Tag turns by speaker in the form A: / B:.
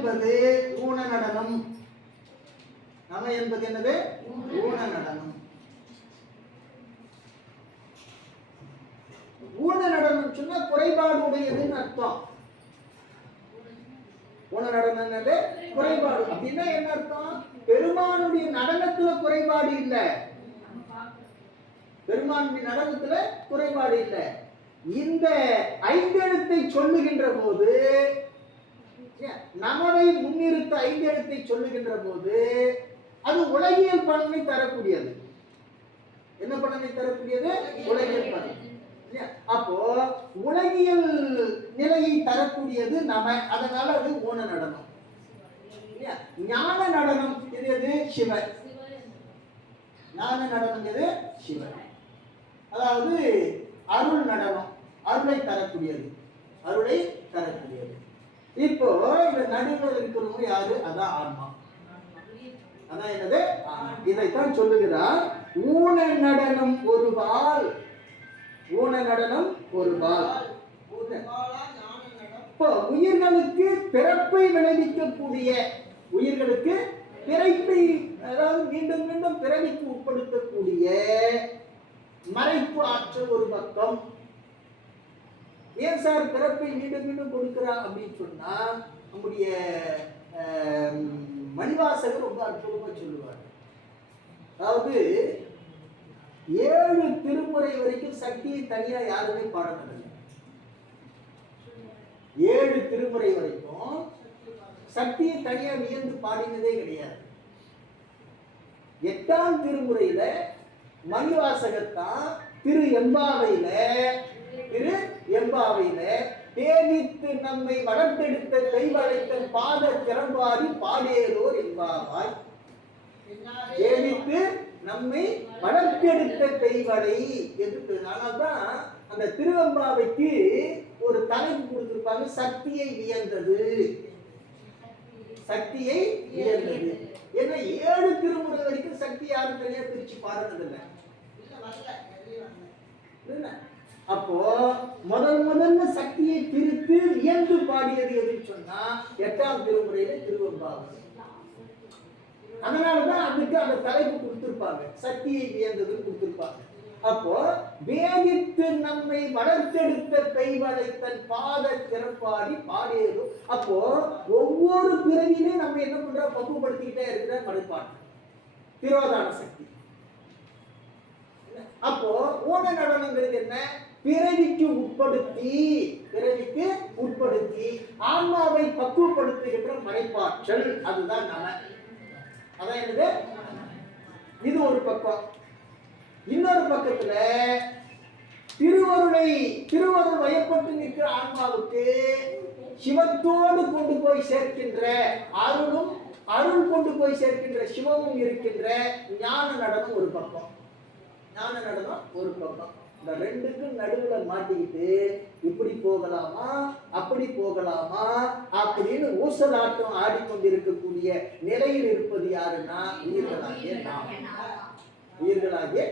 A: என்பது ஊன நடனம் நம என்பது என்னது? ஊன நடனம் ஊன நடனம் சொன்னா குறைபாடு உடையதுன்னு அர்த்தம். ஊன நடனம் என்னது? குறைபாடு. அப்படின்னா என்ன அர்த்தம்? பெருமானுடைய நடனத்துல குறைபாடு இல்லை. பெருமானுடைய நடனத்துல குறைபாடு இல்லை. இந்த ஐந்தெழுத்தை சொல்லுகின்ற போது ஏன், நமவை முன்னிறுத்த ஐந்தெழுத்தை சொல்லுகின்ற போது அது உலகியல் பலனை தரக்கூடியது. என்ன பலனை தரக்கூடியது? உலகியல் பலன். அப்போ உலகியல் நிலையை தரக்கூடியது நம அதனால அது ஊன நடனம். ஞான நடனம். இது எது? சிவ. ஞான நடனம் எது? சிவ. அதாவது அருள் நடனம். அருளை தரக்கூடியது. அருளை தரக்கூடியது. இப்போ இந்த நடுவில் இருக்கிறவங்க யாரு? அதான் ஆன்மா. அதான் என்னது? இதைத்தான் சொல்லுகிறார். ஊன நடனம் ஒரு பால். ஊன நடனம் ஒரு பால். இப்போ உயிர்களுக்கு பிறப்பை விளைவிக்கக்கூடிய உயிர்களுக்கு பிறப்பை அதாவது மீண்டும் மீண்டும் பிறவிக்கு உட்படுத்தக்கூடிய மறைப்பு ஆற்றல் ஒரு பக்கம். ஏன் சார் பிறப்பை மீண்டும் மீண்டும் இருக்கிறாங்க அப்படின்னு சொன்னா நம்முடைய மணிவாசகர் ரொம்ப அற்புதமாக சொல்லுவார். அதாவது ஏழு திருமுறை வரைக்கும் சக்தியை தனியா யாருமே பாடக்கூடாது ஏழு திருமுறை வரைக்கும் சக்தியை தனியா வியந்து பாடினதே கிடையாது. எட்டாம் திருமுறையில மணிவாசகத்தான் திரு எம்பாவையில திரு எம்பாவையில தம்மை நம்மை வளர்த்தெடுத்த கைவளைத்தல் பாத திறம்பாரி பாடேலோர் என்பாவாய். ஏனித்து நம்மை வளர்த்தெடுத்த கைவளை என்று அதனால்தான் அந்த திருவம்பாவைக்கு ஒரு தலைப்பு கொடுத்திருப்பாங்க சக்தியை வியந்தது. சக்தியை வியந்தது. ஏன்னா ஏழு திருமுறை வரைக்கும் சக்தி யாரும் தனியா பிரிச்சு பாடுறதில்லை. இல்லை. அப்போ முதல் முதல்ல சக்தியை பிரித்து வியந்து பாடியது எதுன்னு சொன்னா எட்டாம் திருமுறையில திருவெம்பாவை அதனாலதான் அதுக்கு அந்த தலைப்பு கொடுத்திருப்பாங்க. சக்தியை வியந்ததுன்னு கொடுத்திருப்பாங்க. அப்போ வேதித்து நம்மை வளர்த்தெடுத்த கைவளைத்தன் பாத திறப்பாடி பாடியதும் அப்போ ஒவ்வொரு பிறவிலே நம்ம என்ன பண்றோம்? பக்குவப்படுத்திக்கிட்டே இருக்கிற மலைப்பாட்டு திரோதான சக்தி. அப்போ ஓட நடனங்கிறது என்ன? பிறவிக்கு உட்படுத்தி பிறவிக்கு உட்படுத்தி ஆன்மாவை பக்குவப்படுத்துகின்ற மறைப்பாற்றல் அதுதான் நல. அதான் என்னது? இது ஒரு பக்கம். இன்னொரு பக்கத்துல திருவருளை திருவருள் வயப்பட்டு நிற்கிற ஆன்மாவுக்கு சிவத்தோடு கொண்டு போய் சேர்க்கின்ற அருளும் அருள் கொண்டு போய் சேர்க்கின்ற சிவமும் இருக்கின்ற ஞான நடனம் ஒரு பக்கம். ஞான நடனம் ஒரு பக்கம். இந்த ரெண்டுக்கும் நடுவுல மாட்டிக்கிட்டு இப்படி போகலாமா அப்படி போகலாமா அப்படின்னு ஊசலாட்டம் ஆடிக்கொண்டிருக்கக்கூடிய நிலையில் இருப்பது யாருன்னா உயிர்களாகிய நாம். உயிர்களாகிய